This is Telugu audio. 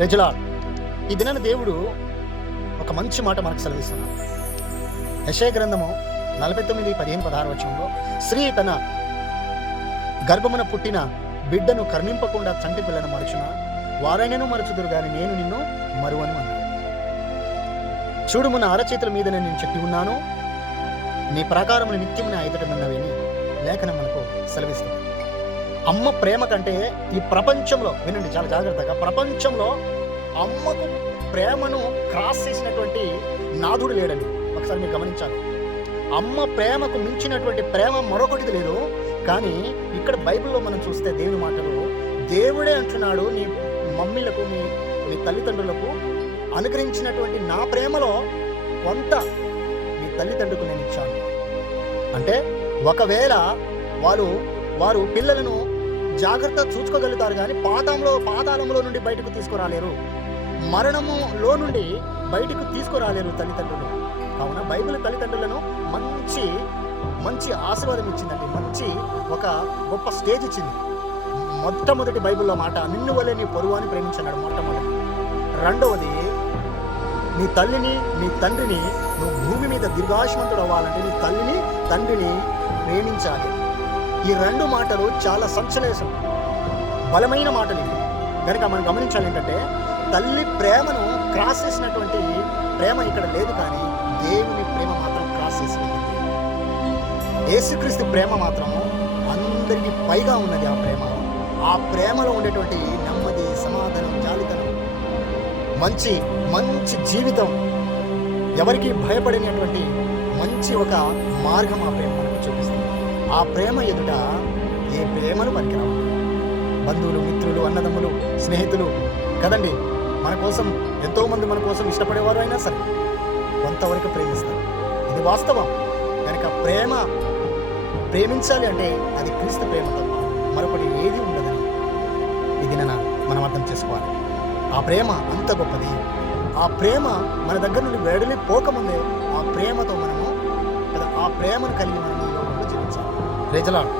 ప్రజలా ఈ దినాన దేవుడు ఒక మంచి మాట మనకు సెలవిస్తున్నాడు. యెషయా గ్రంథము 49:15-16 వచనంలో, స్త్రీ తన గర్భమున పుట్టిన బిడ్డను కరుణింపకుండా చంటి పిల్లను మరచున వారైనను మరచుదురు గాని నేను నిన్ను మరువను అన్నాడు. చూడుము, నా అరచేతుల మీద నేను చెప్పి ఉన్నాను, నీ ప్రకారములు నిత్యము నా ఎదుట ఉన్నవని లేఖనం మనకు సెలవిస్తుంది. అమ్మ ప్రేమ కంటే ఈ ప్రపంచంలో, వినండి చాలా జాగ్రత్తగా, ప్రపంచంలో అమ్మకు ప్రేమను క్రాస్ చేసినటువంటి నాథుడు లేడని ఒకసారి మీరు గమనించాలి. అమ్మ ప్రేమకు మించినటువంటి ప్రేమ మరొకటిది లేదు. కానీ ఇక్కడ బైబిల్లో మనం చూస్తే దేవుని మాటలు, దేవుడే అంటున్నాడు, నీ మమ్మీలకు మీ తల్లిదండ్రులకు అనుగ్రహించినటువంటి నా ప్రేమలో కొంత నీ తల్లిదండ్రులకు నేను ఇచ్చాను. అంటే ఒకవేళ వారు పిల్లలను జాగ్రత్త చూసుకోగలుగుతారు, కానీ పాతాళంలో నుండి బయటకు తీసుకురాలేరు, మరణములో నుండి బయటకు తీసుకురాలేరు తల్లిదండ్రులు. కావున బైబిల్ తల్లిదండ్రులను మంచి ఆశీర్వాదం ఇచ్చిందండి. మంచి ఒక గొప్ప స్టేజ్ ఇచ్చింది. మొట్టమొదటి బైబిల్లో మాట, నిన్ను వలె నీ పొరుగు అని ప్రేమించన్నాడు మొట్టమొదటి. రెండవది, నీ తల్లిని నీ తండ్రిని, నువ్వు భూమి మీద దీర్ఘాయుష్మంతుడు అవ్వాలంటే నీ తల్లిని తండ్రిని ప్రేమించాలి. ఈ రెండు మాటలు చాలా సంచలేసం, బలమైన మాటలు. కనుక మనం గమనించాలి ఏంటంటే, తల్లి ప్రేమను క్రాస్ చేసినటువంటి ప్రేమ ఇక్కడ లేదు, కానీ దేవుని ప్రేమ మాత్రం క్రాస్ చేసి వెళ్ళింది. యేసుక్రీస్తు ప్రేమ మాత్రం అందరికీ పైగా ఉన్నది. ఆ ప్రేమలో ఉండేటువంటి నెమ్మది, సమాధానం, జాలితనం, మంచి జీవితం, ఎవరికి భయపడినటువంటి మంచి ఒక మార్గం ఆ ప్రేమ మనకు చూపిస్తుంది. ఆ ప్రేమ ఎదుట ఏ ప్రేమను పనికిరావు. బంధువులు, మిత్రులు, అన్నదమ్ములు, స్నేహితులు కదండి, మన కోసం ఎంతోమంది మన కోసం ఇష్టపడేవారు అయినా సరే కొంతవరకు ప్రేమిస్తారు. ఇది వాస్తవం. కనుక ప్రేమించాలి అంటే అది క్రీస్తు ప్రేమ తప్ప మరొకటి ఏది ఉండదని ఇది మనం అర్థం చేసుకోవాలి. ఆ ప్రేమ అంత గొప్పది. ఆ ప్రేమ మన దగ్గర నుండి వెడలిపోకముందే ఆ ప్రేమతో ఆ ప్రేమను కలిగి మనం ఈ లోకంలో జీవించాలి. ప్రజలాడు